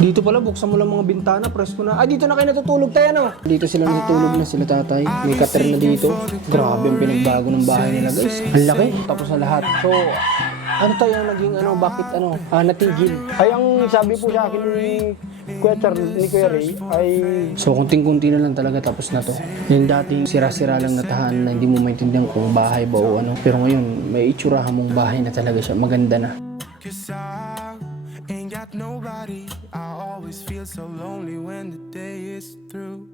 Dito pala, buksan mo lang mga bintana, presko na. Ah, dito na kayo natutulog tayo, no? Dito sila natutulog na sila tatay. May cutter na dito. Grabe ang pinagbago ng bahay nila, guys. Ang laki. Tapos na lahat. So, ano tayo ang naging bakit natigil? Ay, ang sabi po sa akin ni Kuya Charles, ni Kuya Ray, ay... So, kunting-kunti na lang talaga tapos na to. Yung dating sira-sira lang na tahanan na hindi mo maintindihan kung bahay ba o ano. Pero ngayon, may itsurahan mong bahay na talaga siya. Maganda na. Ain't got nobody. I always feel so lonely when the day is through.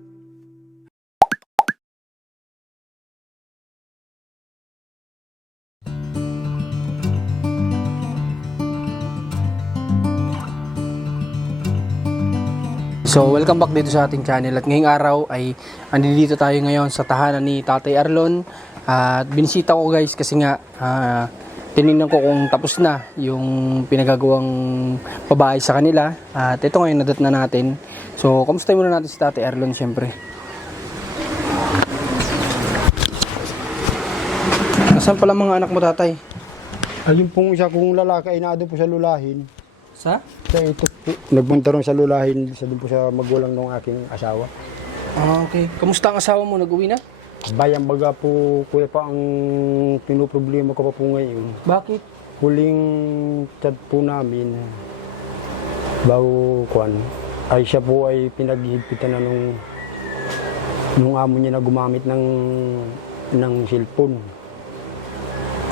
So, welcome back dito sa ating channel. At ngayong araw ay andito tayo ngayon sa tahanan ni Tatay Arlon. At binisita ko guys kasi nga tinignan ko kung tapos na yung pinagagawang pabahay sa kanila. At ito ngayon nadat na natin. So, kamusta muna natin si Tatay Arlon syempre. Nasaan pala mga anak mo, Tatay? Ayun pong isa kong lalaki ay naado po sa lulahin. Sa? Kaya ito po, nagpunta rin sa lulahin, sa doon po sa magulang ng aking asawa. Ah, okay. Kamusta ang asawa mo? Nag-uwi na? Bayang baga po, kuya pa ang pinoproblema ko pa po ngayon. Bakit? Huling chat po namin, bago kuwan, ay siya po ay pinaghihigpitan na nung amo niya na gumamit ng cellphone.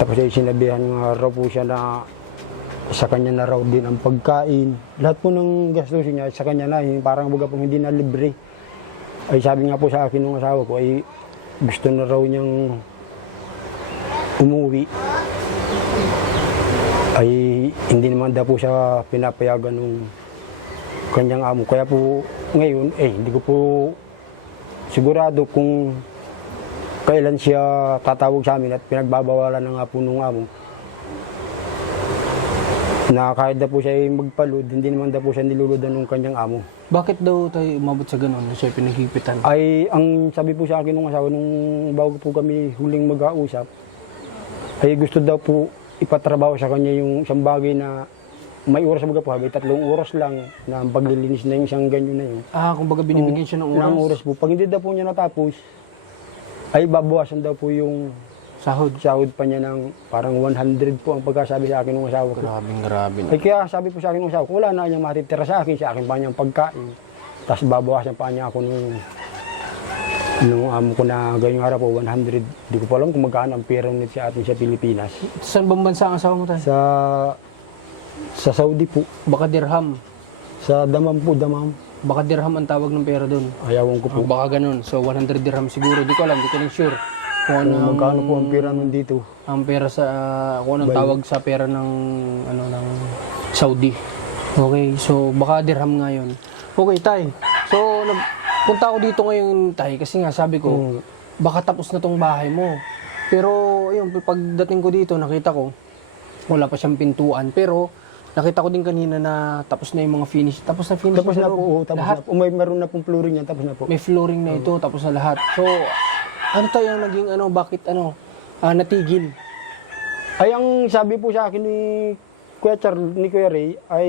Tapos ay sinabihan nga raw po siya na sa kanya na raw din ang pagkain. Lahat po ng gastusin niya sa kanya na, parang baga po hindi na libre. Ay sabi nga po sa akin ng asawa ko ay gusto na raw niyang umuwi. Ay hindi naman daw po siya pinapayagan ng kanyang amo. Kaya po ngayon, hindi ko po sigurado kung kailan siya tatawag sa amin at pinagbabawalan na nga po ng amo. Na kahit na po siya ay magpalud, hindi naman daw po siya niluludan ng kanyang amo. Bakit daw tayo umabot sa ganun na siya pinaghipitan? Ay, ang sabi po sa akin ng asawa nung bago po kami huling mag-ausap, ay gusto daw po ipatrabaho sa kanya yung isang bagay na may oras mga po, may 3 oras lang na paglilinis na yung isang ganyan na yun. Ah, kumbaga binibigyan siya ng oras? Ng oras po. Pag hindi daw po niya natapos, ay babawasan daw po yung sahod pa niya ng parang 100 po ang pagkasabi sa akin ng asawa ko. Grabe na. Ay kaya sabi po sa akin ng asawa ko, wala na niyang matitira sa akin pa niyang pagkain. Tapos babawasan pa niya ako nung amo ko na gayong araw po, 100. Di ko pa alam kung magkano ang pera nito sa atin sa Pilipinas. Saan bang bansa ang asawa mo tayo? Sa Saudi po. Baka dirham. Sa Damam po, Damam. Baka dirham ang tawag ng pera doon. Ayawan ko po. Baka ganun. So 100 dirham siguro. Di ko alam, di ko lang sure. Kung ano magkano po ang pera nun dito. Ang pera sa, kung anong tawag sa pera ng Saudi. Okay, so baka dirham nga yun. Okay, tay. So, punta ako dito ngayon, tay, kasi nga sabi ko, baka tapos na tong bahay mo. Pero, ayun, pagdating ko dito, nakita ko, wala pa siyang pintuan. Pero, nakita ko din kanina na tapos na yung mga finish. Tapos na finish. Tapos na po, tapos lahat. Na po. May meron na pong flooring yan, tapos na po. May flooring na ito, tapos na lahat. So, ano tayo ang naging bakit natigil? Ay, ang sabi po sa akin ni Kuya Charles, ni Kuya Ray, ay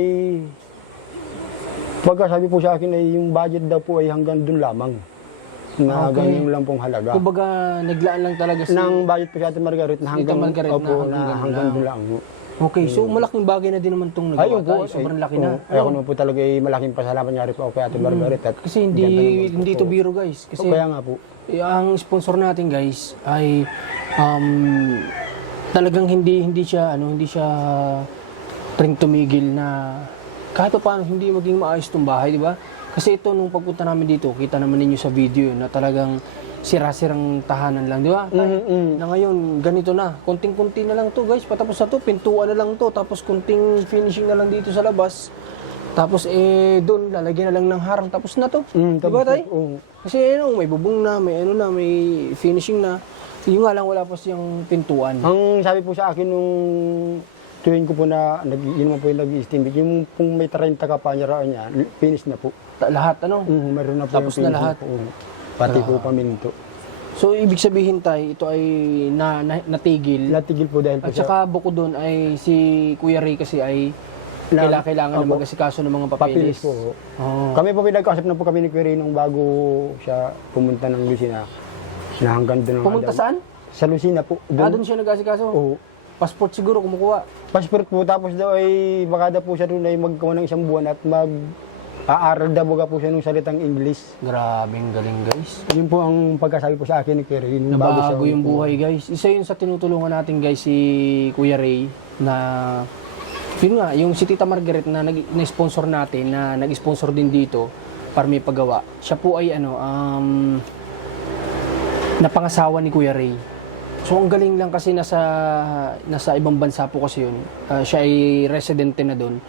sabi po sa akin ay yung budget daw po ay hanggang doon lamang. Na ganyan lang pong halaga. Kumbaga, naglaan lang talaga Nang budget po sa atin Margaret na hanggang, hanggang doon lang. Okay, so malaking bagay na din naman itong nagawa tayo. Sobrang laki na. Ay, ako naman po talaga ay malaking pasalamat nga rin po kay Ate Margaret. Kasi hindi ito biro guys. Kasi kaya nga po. Ang sponsor natin guys ay talagang hindi siya tring tumigil na kahit paano hindi maging maayos itong bahay, di ba? Kasi ito nung pagpunta namin dito, kita naman ninyo sa video na talagang sira-sirang tahanan lang, di ba? Na ngayon, ganito na. Kunting-kunti na lang to guys. Patapos na to, pintuan na lang to. Tapos kunting finishing na lang dito sa labas. Tapos doon, lalagyan na lang ng harang. Tapos na to. Di ba tayo? Kasi may bubong na, may finishing na. Yung nga lang, wala pa siyang pintuan. Ang sabi po sa akin nung tuwing ko po na, yun naman po yung nag-estimate, yung kung may 30 ka pa niya, finish na po. Lahat, ano? Meron na po. Tapos na lahat. Po. Pati po paminto. So, ibig sabihin tayo, ito ay natigil. Natigil po dahil po At saka bukod doon ay si Kuya Ray kasi ay kailangan na Opo. mag-asikaso ng mga Papilis papeles. po. Oo. Kami po pinagkausap na po kami ni Query nung bago siya pumunta ng Lucena. Na hanggang doon ang Pumunta alam. saan? Sa Lucena po. Doon siya nag-asikaso? Oo. Passport siguro kumukuha. Passport po, tapos daw ay baka daw po siya doon ay magkawa ng isang buwan at aaral daw baga po siya ng salitang English. Grabing galing guys. Yun po ang pagkasabi po sa akin ni Query. Nung Nabago siya yung buhay guys. Isa yun sa tinutulungan natin guys si Kuya Ray na yun nga, yung si Tita Margaret na sponsor natin, na nag-sponsor din dito para may pagawa. Siya po ay napangasawa ni Kuya Ray. So ang galing lang kasi nasa ibang bansa po kasi yun. Siya ay residente na doon.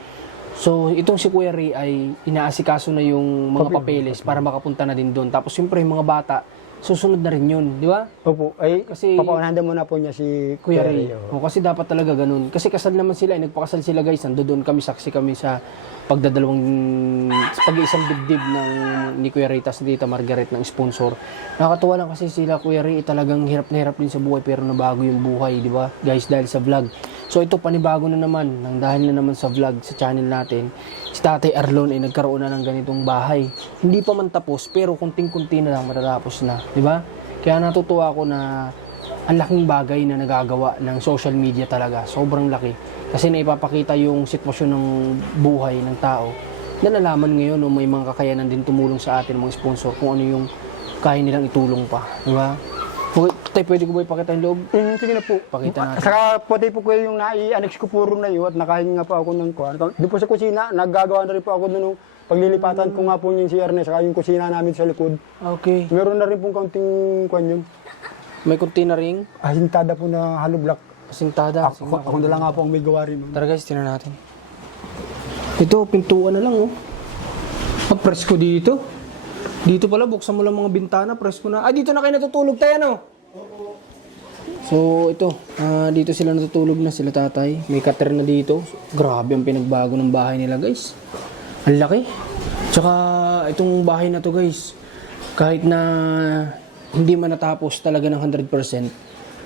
So itong si Kuya Ray ay inaasikaso na yung mga papeles para makapunta na din doon. Tapos siyempre yung mga bata, susunod na rin yun, di ba? Opo, ay Kasi- papaunahan daw muna po niya si Kuya Ray. oo. O, kasi dapat talaga ganun. Kasi kasal naman sila, nagpakasal sila guys. Nandoon kami, saksi kami sa pag-iisang dibdib ng ni Kuya Ray tas ni Tita Margaret ng sponsor. Nakakatuwa lang kasi sila Kuya Ray talagang hirap na hirap din sa buhay pero nabago yung buhay, di ba? Guys, dahil sa vlog. So ito panibago na naman, nang dahil na naman sa vlog sa channel natin. Si Tatay Arlon ay nagkaroon na ng ganitong bahay. Hindi pa man tapos pero kunting-kunti na lang matatapos na, di ba? Kaya natutuwa ako na ang laking bagay na nagagawa ng social media talaga. Sobrang laki. Kasi naipapakita yung sitwasyon ng buhay ng tao na nalaman ngayon no, may mga kakayanan din tumulong sa atin, mga sponsor, kung ano yung kaya nilang itulong pa. Di ba? Okay, tay, pwede ko ba ipakita yung loob? Sige na po. Pakita natin. Saka pati po ko yung nai-annex ko puro na yun at nakahinga pa ako ng kuwan. Doon po sa kusina, naggagawa na rin po ako doon ng paglilipatan ko nga po yung CR na saka yung kusina namin sa likod. Okay. Meron na rin pong kaunting kuwan yun. May container ring, Ahintada po na hollow block. asintada. Ako na lang nga po ang may gawa rin. Tara guys, tingnan natin. Ito, pintuan na lang oh. Presko dito. Dito pala, buksan mo lang mga bintana, presko na. Ah, dito na kayo natutulog tayo, no? So, ito. Dito sila natutulog na, sila tatay. May cutter na dito. Grabe ang pinagbago ng bahay nila, guys. Ang laki. Tsaka, itong bahay na to, guys. Kahit na hindi man natapos talaga ng 100%,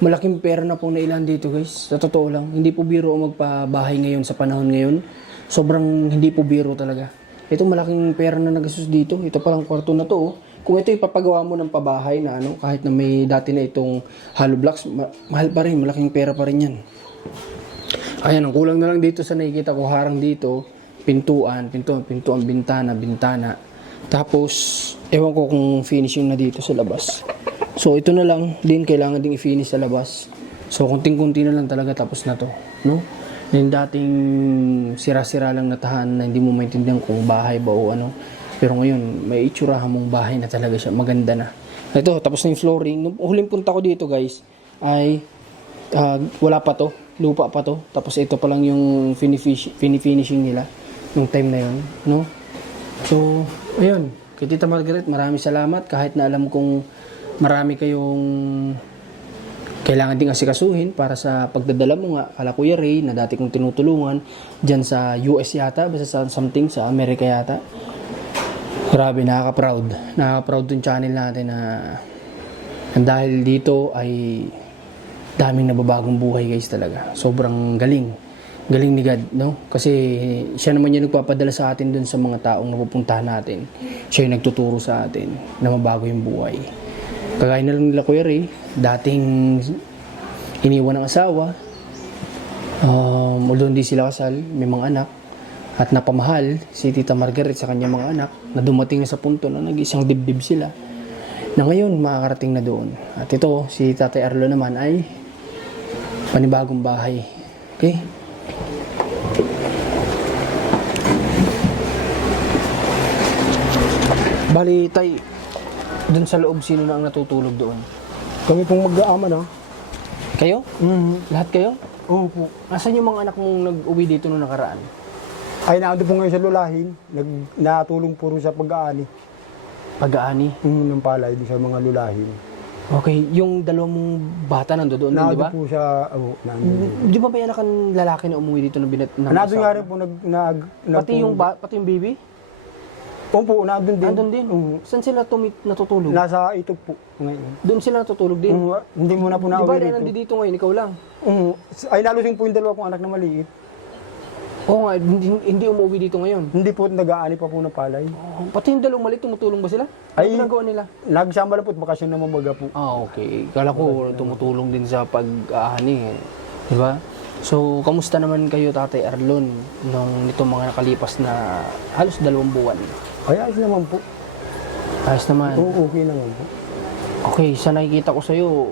malaking pera na pong nailan dito, guys. Sa totoo lang. Hindi po biro magpabahay ngayon sa panahon ngayon. Sobrang hindi po biro talaga. Ito malaking pera na nagastos dito. Ito palang kwarto na to. Oh. Kung ito ipapagawa mo ng pabahay na kahit na may dati na itong hollow blocks, mahal pa rin, malaking pera pa rin yan. Ayan, ang kulang na lang dito sa nakikita ko, harang dito, pintuan, bintana. Tapos, ewan ko kung finishing na dito sa labas. So, ito na lang din, kailangan ding i-finish sa labas. So, kunting-kunti na lang talaga tapos na to. No? Yung dating sira-sira lang na tahanan na hindi mo maintindihan kung bahay ba o ano. Pero ngayon, may itsurahan mong bahay na talaga siya. Maganda na. Ito, tapos na yung flooring. Nung huling punta ko dito guys, ay wala pa to. Lupa pa to. Tapos ito pa lang yung finishing nila. Yung time na yun. No? So, ayun. Kay Tita Margaret, maraming salamat. Kahit na alam kong marami kayong kailangan ding asikasuhin para sa pagdadala mo nga kala Kuya Ray na dati kong tinutulungan dyan sa US yata, basta sa something sa Amerika yata. Grabe, nakaka-proud yung channel natin na dahil dito ay daming nababagong buhay guys talaga. Sobrang galing ni God, no? Kasi siya naman yung nagpapadala sa atin dun sa mga taong napupuntahan natin. Siya yung nagtuturo sa atin na mabago yung buhay. Kagaya na lang nila Kuya Ray, dating iniwan ng asawa, although hindi sila kasal, may mga anak, at napamahal si Tita Margaret sa kanyang mga anak, na dumating na sa punto na nag-isang dibdib sila, na ngayon makakarating na doon. At ito, si Tatay Arlo naman ay panibagong bahay. Okay? Bali, tay, doon sa loob, sino na ang natutulog doon? Kami pong mag-aama na. Kayo? Lahat kayo? Oo po. Nasaan yung mga anak mong nag-uwi dito nung nakaraan? Ay, naando po ngayon sa lulahin. Natulong puro sa pag-aani. Pag-aani? Ng palay sa mga lulahin. Okay, yung dalawang bata nandoon doon, di ba? Naando po siya, Di ba may anak kang lalaki na umuwi dito na naando nga rin po, pati yung baby? Opo, naandun din. Nandun din? Saan sila natutulog? Nasa ito po ngayon. Doon sila natutulog din? Hindi mo na po Di ba nauwi nandito ngayon, ikaw lang? Ay, nalusing po yung dalawa kong anak na maliit. Oo nga, hindi umuwi dito ngayon. Hindi po, nag-aani pa po ng palay. Oh, pati yung dalawang maliit, tumutulong ba sila? Ano Ay- ginagawa nila? Nagsama lang po, bakasyon naman maga po. Ah, okay. Kala ko tumutulong din sa pag-aani eh. Diba? So, kamusta naman kayo, Tatay Arlon, nung nitong mga nakalipas na halos 2 buwan? Ay, ayos naman po. Ayos naman. Oo, okay naman po. Okay, sa nakikita ko sa'yo,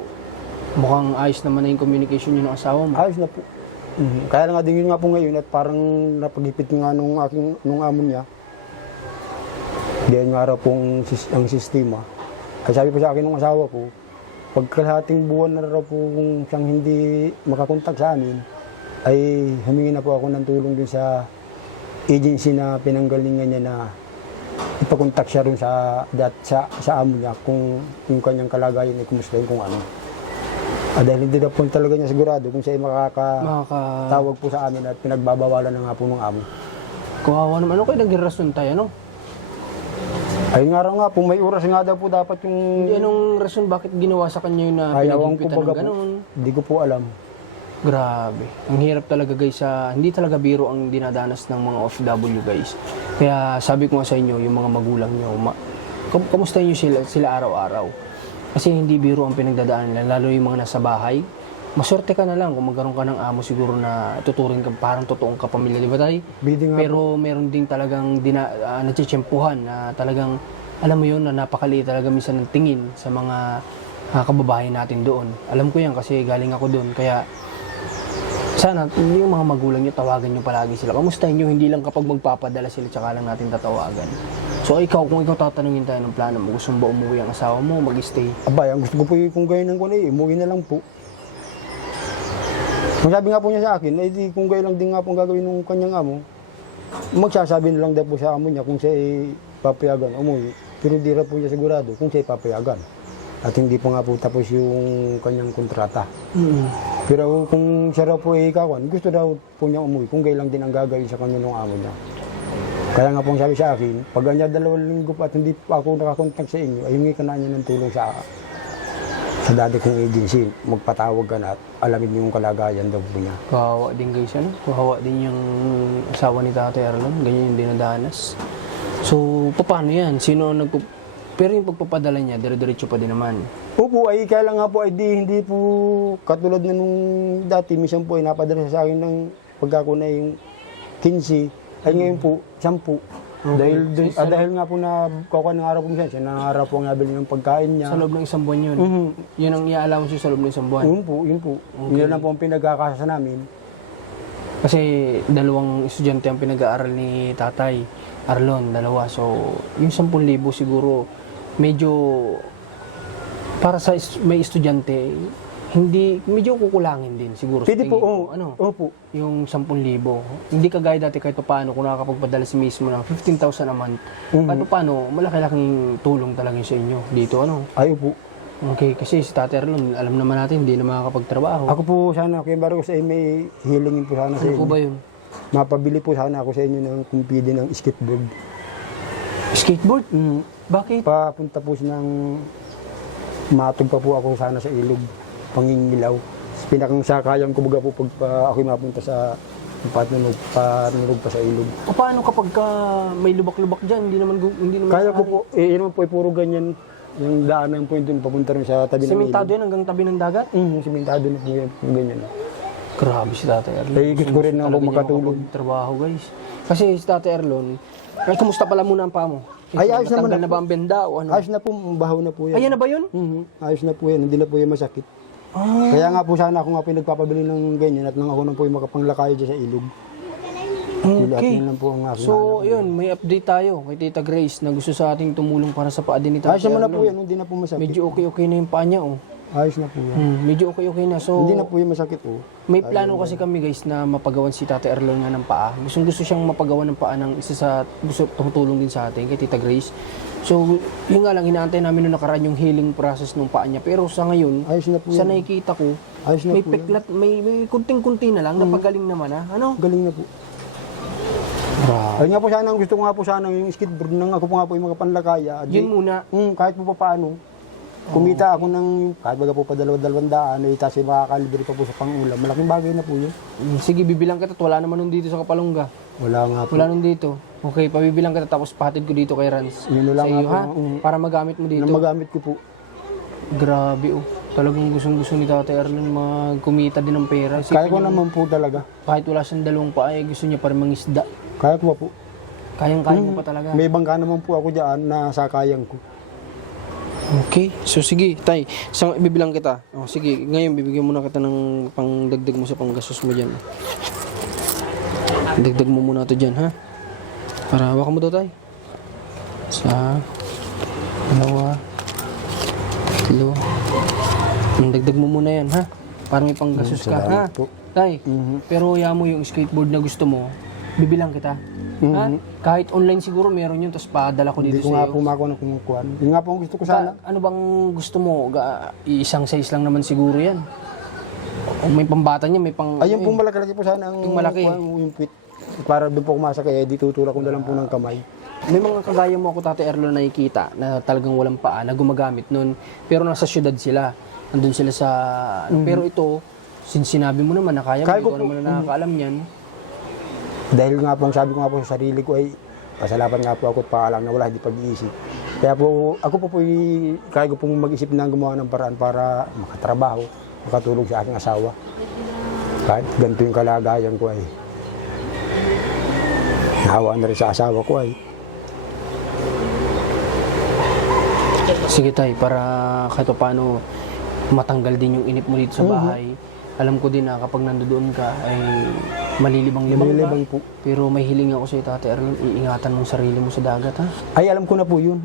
mukhang ayos naman na yung communication nyo ng asawa mo. Ayos na po. Kaya lang nga din yun nga po ngayon at parang napagipit nga nung amo niya. Diyan nga raw pong ang sistema. Kaya sabi po sa akin ng asawa ko, pagkalahating buwan na raw po kung siyang hindi makakontak sa amin, ay humingi na po ako ng tulong din sa agency na pinanggalingan niya na ipakontak siya rin sa amo niya kung yung kanyang kalagayan ay kumusta kung ano. Dahil hindi na po talaga niya sigurado kung siya ay makakatawag po sa amin at pinagbabawalan na nga po ng amo. Kawawa naman. Ano kayo naging rason tayo, no? Ay nga raw nga po, may oras nga daw po dapat yung... Hindi, anong rason bakit ginawa sa kanya yun na Ayawan ko pinagigpitan baga ng po. ganun? Hindi ko po alam. Grabe. Ang hirap talaga guys hindi talaga biro ang dinadanas ng mga OFW guys. Kaya sabi ko nga sa inyo, yung mga magulang nyo, kamusta nyo sila araw-araw? Kasi hindi biro ang pinagdadaanan nila, lalo yung mga nasa bahay. Maswerte ka na lang kung magkaroon ka ng amo siguro na tuturing ka parang totoong kapamilya, di ba tayo? Bidding nga po. Pero meron din talagang natsitsyempuhan na talagang, alam mo yun, na napakaliit talaga minsan ng tingin sa mga kababayan natin doon. Alam ko yan kasi galing ako doon. Kaya sana yung mga magulang nyo, tawagan nyo palagi sila. Kamustahin nyo, hindi lang kapag magpapadala sila, tsaka lang natin tatawagan. So ikaw, kung ikaw tatanungin tayo ng plano mo, gusto mo ba umuwi ang asawa mo, mag-stay? Abay, ang gusto ko po yung kung gaya ng kunay, umuwi na lang po. Ang sabi nga po niya sa akin, ay di kung gaya lang din nga po ang gagawin ng kanyang amo, magsasabi na lang daw po sa amo niya kung siya ay papayagan, umuwi. Pero di raw po niya sigurado kung siya ay papayagan. At hindi pa nga po tapos yung kanyang kontrata. Pero kung siya raw po ay ikawan, gusto daw po niya umuwi kung gaya lang din ang gagawin sa kanya ng amo niya. Kaya nga po ang sabi sa akin, pag ganyan 2 linggo pa at hindi pa ako nakakontak sa inyo, ay hingi ka na niya ng tulong sa dati kong agency. Magpatawag ka na at alamin niyo yung kalagayan daw po niya. Kawawa din guys, ano? Kawawa din yung asawa ni Tatay Arlon, ganyan yung dinadanas. So, paano yan? Sino ang Pero yung pagpapadala niya, dire-diretso pa din naman. Opo, ay kaya lang nga po, ay hindi po katulad na nung dati, minsan po ay napadala sa akin ng pagkako na yung 15, ay ngayon po, 10. Dahil nga po na kukuha ng araw po siya nangarap po ang nabili ng pagkain niya. Sa loob ng 1 buwan yun. Yun ang i-allowance siya sa loob ng 1 buwan. Yun po. Yun lang po ang pinagkakasa namin. Kasi 2 estudyante ang pinag-aaral ni Tatay Arlon, 2. So, yung 10,000 siguro, medyo para sa may estudyante, medyo kukulangin din siguro. Pwede sa po, tingin ko. Ano? opo. Yung 10,000. Hindi kagaya dati kahit paano kung nakakapagpadala si mismo ng 15,000 a month. Kahit paano, malaki-laking tulong talaga yun sa inyo dito. Ano? Ay, opo. Okay, kasi si Tatay Arlon, alam naman natin, hindi na makakapagtrabaho. Ako po sana, kaya baro ko sa may hilingin po sana sa Ano inyo. po ba yun? Mapabili po sana ako sa inyo ng kumpide ng skateboard. Skateboard? Bakit? Papunta po siya ng matog pa po ako sana sa ilog, pangingilaw. Pinakang sakayan ko baga po pag ako'y mapunta sa panunog pa sa ilog. O paano kapag may lubak-lubak dyan, hindi naman Kaya ko po, yun naman po, puro ganyan. Yung daanan po yun papunta rin sa tabi ng ilog. sementado yan hanggang tabi ng dagat? Simentado na po yan, ganyan. Grabe si Tatay Arlon. Kaya gusto ko rin na ako makatulog. Trabaho guys. Kasi si Tatay Arlon, kumusta pala muna ang paa mo? Ay, ayos naman Natanggal na ba ang benda o ano? Ayos na po, bahaw na po yan. Ayan na ba yun? Ayos na po yan, hindi na po yan masakit. Kaya nga po sana ako nga po nagpapabili ng ganyan at nang ako na po yung makapanglakay dyan sa ilog. Okay. Yun lang po ang aking So, yun, may update tayo kay Tita Grace na gusto sa ating tumulong para sa paa din ni Tatay ayos naman na po Arlon. yan, hindi na po masakit. Medyo okay na yung paa niya, oh. Ayos na po yan. Medyo okay na. So, Hindi na po yung masakit, oh. may plano kasi kami guys na mapagawan si Tatay Arlon nga ng paa. Gusto siyang mapagawan ng paa ng isa sa gusto tumutulong din sa atin kay Tita Grace. So, yun nga lang, inaantay namin nung nakaraan yung healing process ng paa niya. Pero sa ngayon, Ayos na po sa yan. nakikita ko, Ayos na may po yan. peklat, may kunting-kunti na lang, napagaling naman ha. Ano? Galing na po. Ay nga po sana, gusto ko nga po sana yung skateboard nang ako po nga po yung makapanlakaya. Yun muna. Kahit po pa paano. Kumita ako ng, kahit baga po pa 200, tapos makakalibre pa po sa pang-ulam. Malaking bagay na po yun. Sige, bibilang kita. Wala naman nun dito sa Kapalungga. Wala nga po. Wala nun dito. Okay, pabibilang kita tapos pahatid ko dito kay Rans. Yun na lang Sa iyo, nga ha? po. Para magamit mo dito. Na magamit ko po. Grabe, oh. Talagang gustong-gusto ni Tatay Erlon magkumita din ng pera. Kaya ko naman po talaga. Kahit wala siyang dalawang paa, gusto niya pa rin mangisda. Kaya ko pa po. Kayang-kaya mo pa talaga. May bangka naman po ako dyan na sakayang ko. Okay, so sige, Tay. Bibilang kita. Oh, sige, ngayon bibigyan muna kita ng pangdagdag mo sa panggastos mo dyan. Dagdag mo muna to dyan, ha? Para hawakan mo to, Tay. Isa, dalawa, tatlo. Dagdag mo muna yan, ha? Para may panggastos ka, ha? Salamat po. Tay, pero ya mo yung skateboard na gusto mo, bibilang kita. Ha? Kahit online siguro meron yun, tapos padala ko Hindi dito ko sa nga po makuha ng kumukuhan. Yun nga po ang gusto ko sana. Ano bang gusto mo? Isang size lang naman siguro yan. O may pambata niya, may pang... Ayun pong malaki po sana ang Yung malaki. Yung pit. Para doon po kumasa kaya di tutulak ko na lang po ng kamay. May mga kagaya mo ako, Tatay Erlon, nakikita na talagang walang paa, na gumagamit nun. Pero nasa syudad sila. Nandun sila sa... Pero ito, since sinabi mo naman na kaya mo, Kaya ko ikaw po. naman na nakakaalam yan. Dahil nga po ang sabi ko nga po sa sarili ko ay pasalamat nga po ako at paalam na wala hindi pag-iisip. Kaya po ako po kaya ko pong mag-isip na gumawa ng paraan para makatrabaho, makatulong sa aking asawa. Kahit ganito yung kalagayan ko ay nahawa na rin sa asawa ko ay. Sige, Tay, para kahit paano matanggal din yung inip mo dito sa bahay. Alam ko din na kapag nandoon ka ay malilibang-libang ka. Malilibang po. Pero may hiling ako sa Tatay Erlon, iingatan mong sarili mo sa dagat, ha? Ay alam ko na po yun.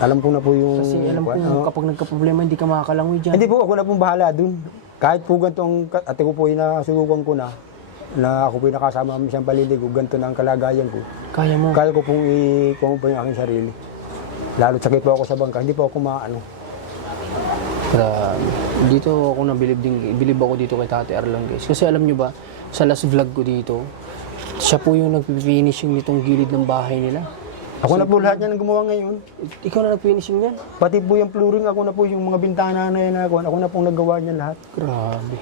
Alam ko na po yung... Kasi alam ko kapag nagka-problema, hindi ka makakalangoy dyan. Hindi po, ako na pong bahala dun. Kahit po ganito ang ate ko po nasusukan ko na ako po yung nakasama kami siyang paliligo, ganito na ang kalagayan ko. Kaya mo. Kaya ko pong i-kuha po yung aking sarili. Lalo sakit po ako sa bangka, hindi po ako maano. Dito ako bilib ako dito kay Tatay Erlon, guys. Kasi alam nyo ba, sa last vlog ko dito, siya po yung nag-finishing nitong gilid ng bahay nila. Ako na po lahat yan ang gumawa ngayon. Ikaw na nag-finishing yan? Pati po yung flooring, ako na po yung mga bintana na yan ako na pong nagawa niyan lahat. Grabe.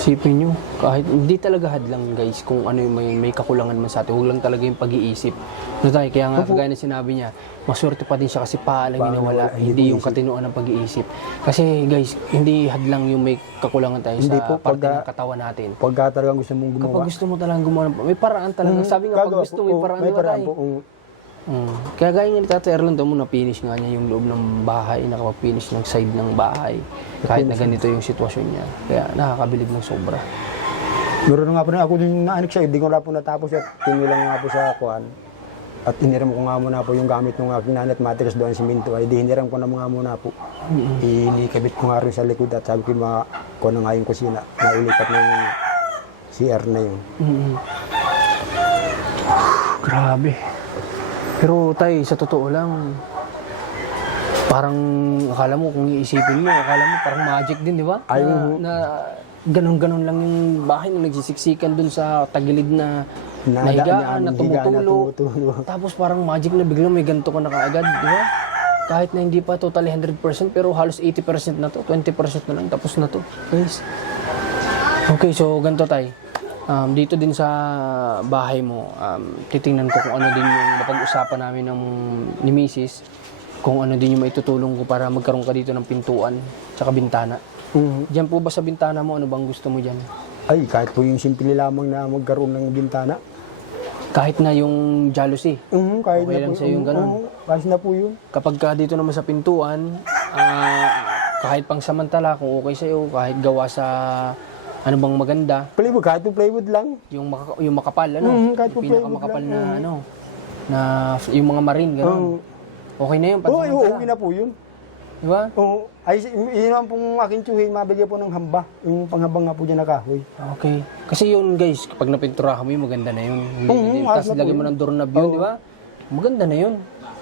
Isipin nyo, kahit hindi talaga hadlang, guys, kung ano yung may kakulangan man sa atin, huwag lang talaga yung pag-iisip. No, Tay, kaya nga kagaya na sinabi niya, maswerte pa din siya kasi paalang nawala, hindi yung katinuan ng pag-iisip. Kasi guys, hindi hadlang yung may kakulangan tayo Hindi sa po, parte pagka- ng katawan natin. Pagka talagang gusto mong gumawa. Kapag gusto mo talagang gumawa, may paraan talaga. Sabi nga, pag gagawa gusto po, mo, may paraan, may di ba, paraan Tay? po. Kaya gaya nga ni Tatay Erlon, daw mo na-finish nga niya yung loob ng bahay, nakapag-finish ng side ng bahay. Kahit na ganito yung sitwasyon niya. Kaya nakakabilib ng sobra. Meron nga po na ako din naanik siya, hindi ko na po natapos at tinilang nga po sa kuhan. At hiniram ko nga muna po yung gamit ng aking nanay at matigas doon sa minto ay di hiniram ko na mga muna po. Inikabit ko nga rin sa likod at sabi ko mga ko na nga yung kusina na ilipat ng CR na yun. Grabe. Pero Tay, sa totoo lang, parang akala mo kung iisipin mo, akala mo parang magic din, di ba? Ay, Na ganon-ganon lang yung bahay na nagsisiksikan dun sa tagilid na nahigaan, na tumutulo. Tapos parang magic na biglang may ganito ka na kaagad, di ba? Kahit na hindi pa totally 100% pero halos 80% na to, 20% na lang, tapos na to. Guys. Okay, so ganito, Tay. Dito din sa bahay mo, titingnan ko kung ano din yung napag-usapan namin ni Mrs. Kung ano din yung maitutulong ko para magkaroon ka dito ng pintuan tsaka bintana. Diyan po ba sa bintana mo, ano bang gusto mo dyan? Ay, kahit po yung simple lamang na magkaroon ng bintana. Kahit na yung jealousy. Kahit Okay na lang po, sa'yo yung ganun. kahit na po yun. Kapag ka dito naman sa pintuan, kahit pang samantala, kung okay sa'yo, kahit gawa sa ano bang maganda, Plywood, kahit po plywood lang. yung makapal, ano? kahit po Yung pinakamakapal plywood na, ano, na yung mga marine, gano'n. Okay na yun, Oo, pansamantala. okay na po yun. Di ba? Oo. Ay, yun naman pong aking tsuhin, mabigyan po ng hamba. Yung panghabang nga po dyan na kahoy. Okay. Kasi yun, guys, kapag napinturahan mo yun, maganda na yun. ayos Tapos na po lagyan mo yun. ng doorknob yun, di ba? Maganda na yun.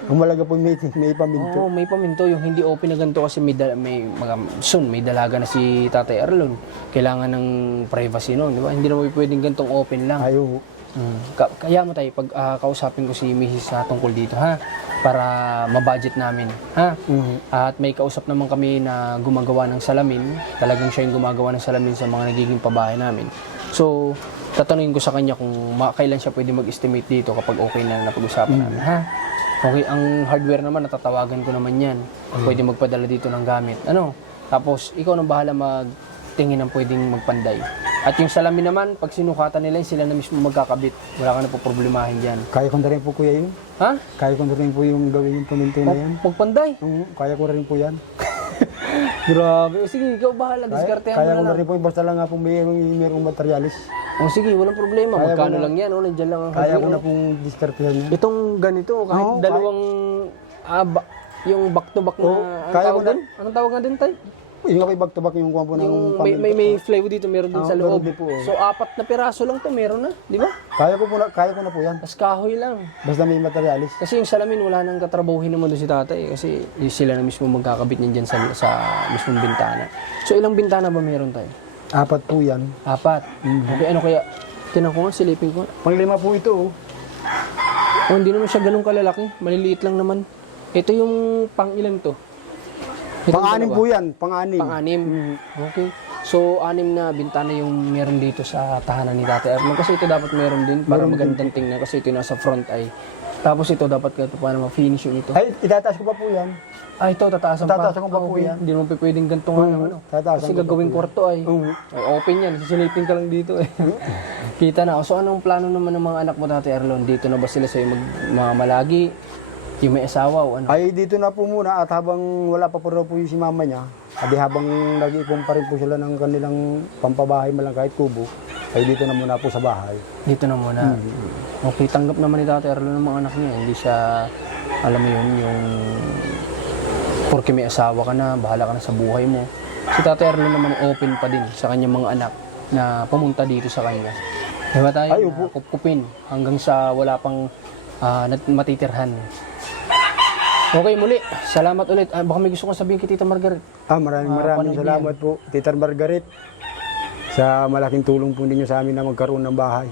Ang malaga po may paminto. Oo, may paminto. Yung hindi open na ganito kasi may dalaga na si Tatay Erlon. Kailangan ng privacy noon, di ba? Hindi naman pwedeng gantong open lang. Ayaw. Kaya mo tayo, pag kausapin ko si Mrs. na tungkol dito, ha? para ma-budget namin. Ha? At may kausap naman kami na gumagawa ng salamin. Talagang siya yung gumagawa ng salamin sa mga nagiging pabahay namin. So, tatanungin ko sa kanya kung kailan siya pwede mag-estimate dito kapag okay na napag-usapan namin. Ha? Okay, ang hardware naman, natatawagan ko naman yan. Pwede magpadala dito ng gamit. Ano? Tapos, ikaw nang bahala magtingin ng pwedeng magpanday. At yung salamin naman, pag sinukatan nila, sila na mismo magkakabit. Wala ka na po problemahin dyan. Kaya ko na rin po kuya yun. Ha? Kaya ko na rin po yung gawin yung puminto na yan. Magpanday? Kaya ko na rin po yan. Grabe. O sige, ikaw bahala. Diskartehan Kaya mo ko na na lang. rin po, basta lang nga po mayroong materialis. O sige, walang problema. Kaya Magkano ko na- lang yan. O, nandiyan lang ang Kaya ko hardware, na o. pong diskartehan yan. Itong ganito, kahit Oo, dalawang, yung back-to-back na, Oo, anong kaya tawag ko na- doon? Anong tawag nga din tayo? Yung nga po back-to-back yung kuha po ng Yung paminto. may plywood dito, meron din Oo, sa loob. meron din po, oh. So, 4 na piraso lang to meron na, di ba? Kaya ko na po yan. Tapos kahoy lang. Basta may materialis. Kasi yung salamin, wala nang katrabahuhin naman doon si tatay. Kasi sila na mismo magkakabit niyan dyan sa mismong bintana. So, ilang bintana ba meron tayo? 4 po yan. 4. Okay, ano kaya? Tinan ko nga, silipin ko nga. Pang-5 po ito. Oh, hindi naman siya ganun kalalaki. Maliliit lang naman. Ito yung pang-ilan to? Itong Pang-anim dalawa? po yan. Pang-anim. Pang-anim. Okay. So, 6 na bintana yung meron dito sa tahanan ni Tatay Erlon. Kasi ito dapat meron din para magandang tingnan. Kasi ito yung nasa front ay. Tapos ito dapat kahit paano ma-finish yung ito. Ay, itataas ko pa po yan. Ah, ito tataasan pa. Tataasan ko pa po Okay. yan. Hindi naman pwedeng ganito nga lang, ano. Tataasan Kasi ko pa gagawing po kwarto ay. Oo. Ay, open yan. Sisilipin ka lang dito eh. Kita na. So, anong plano naman ng mga anak mo, Tatay Erlon? Dito na ba sila sa'yo mamalagi? Yung may asawa o ano? Ay, dito na po muna at habang wala pa po raw po yung si mama niya, adi habang nag-iipon pa rin po sila ng kanilang pampabahay malang kahit kubo, ay dito na muna po sa bahay. Dito na muna. Okay, tanggap naman ni Tatay Erlon ng mga anak niya. Hindi siya, alam mo yun, yung porque may asawa ka na, bahala ka na sa buhay mo. Si Tatay Erlon naman open pa din sa kanyang mga anak na pumunta dito sa kanya. Diba tayo? Ay, upo. Kupkupin hanggang sa wala pang matitirhan. Okay, muli. Salamat ulit. Baka may gusto kong sabihin kay Tita Margaret. Maraming panood salamat po, Tita Margaret, sa malaking tulong po ninyo sa amin na magkaroon ng bahay.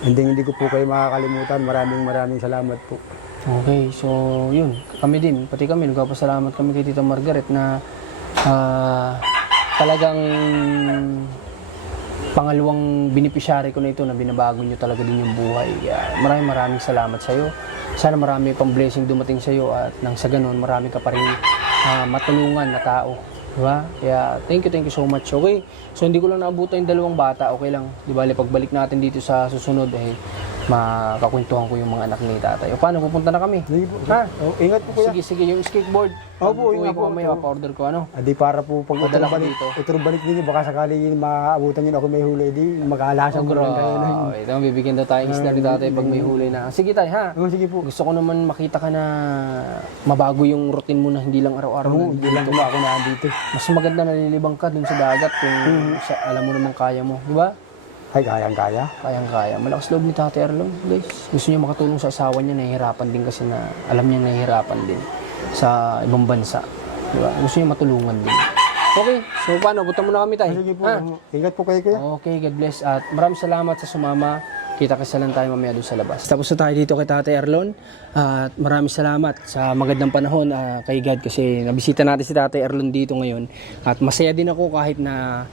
Hindi ko po kayo makakalimutan. Maraming salamat po. Okay, so yun. Kami din, pati kami, nagpapasalamat kami kay Tita Margaret na talagang pangalawang beneficiary ko na ito na binabago nyo talaga din yung buhay. Maraming salamat sa iyo. Sana marami pang blessing dumating sa iyo at nang sa ganun, marami ka pa rin matulungan na tao. Diba? Kaya thank you so much. Okay, so hindi ko lang naabutan yung 2 bata. Okay lang. Di ba, pagbalik natin dito sa susunod, makakwentuhan ko yung mga anak ni tatay. O paano, pupunta na kami? Sige po. Ha? Ingat po kuya. Sige, yung skateboard. Opo, Pag-uwi ingat ko po. mamaya, pa-order ko ano. Di para po pag Padala ko balik, dito. balik ninyo, baka sakali maabutan nyo na ako may huli, di mag-aalasan ko lang kayo. Ito, bibigyan daw tayong isla ni tatay pag may huli na. Sige tayo, ha? Sige po. Gusto ko naman makita ka na mabago yung routine mo na hindi lang araw-araw Hindi lang po ako nandito. Mas maganda nalilibang ka dun sa dagat kung alam mo naman kaya mo, di ba? Ay, kayang-kaya. Kayang-kaya. Malakas loob ni Tatay Erlon, guys. Gusto niya makatulong sa asawa niya, nahihirapan din kasi na alam niya nahihirapan din sa ibang bansa. Di ba? Gusto niya matulungan din. Okay, so paano? Punta muna kami tayo. Sige po. Ha? Ingat po kayo kuya. Okay, God bless. At maraming salamat sa sumama. Kita-kisa lang tayo mamaya doon sa labas. Tapos na tayo dito kay Tatay Erlon. At maraming salamat sa magandang panahon kay God kasi nabisita natin si Tatay Erlon dito ngayon. At masaya din ako kahit na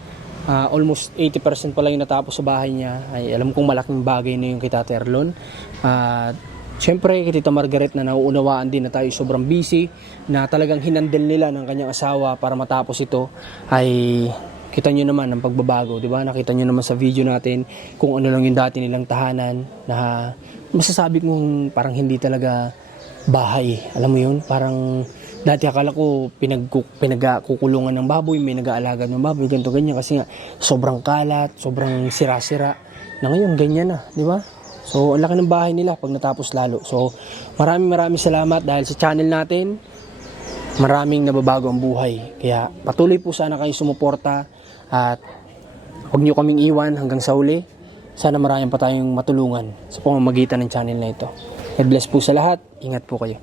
almost 80% pa lang yung natapos sa bahay niya. Ay, alam kong malaking bagay na yung kay Tatay Erlon. At siyempre, kay Tita Margaret na nauunawaan din na tayo sobrang busy, na talagang hinandel nila ng kanyang asawa para matapos ito, ay kita nyo naman ang pagbabago, di ba? Nakita nyo naman sa video natin kung ano lang yung dati nilang tahanan na masasabi kong parang hindi talaga bahay. Alam mo yun? Parang dati akala ko pinagkukulungan ng baboy, may nag-aalaga ng baboy, ganito ganyan kasi nga sobrang kalat, sobrang sira-sira. Na ngayon, ganyan na, di ba? So, ang laki ng bahay nila pag natapos lalo. So, maraming salamat dahil sa channel natin, maraming nababago ang buhay. Kaya patuloy po sana kayo sumuporta at huwag nyo kaming iwan hanggang sa huli. Sana marami pa tayong matulungan sa pamamagitan ng channel na ito. God bless po sa lahat. Ingat po kayo.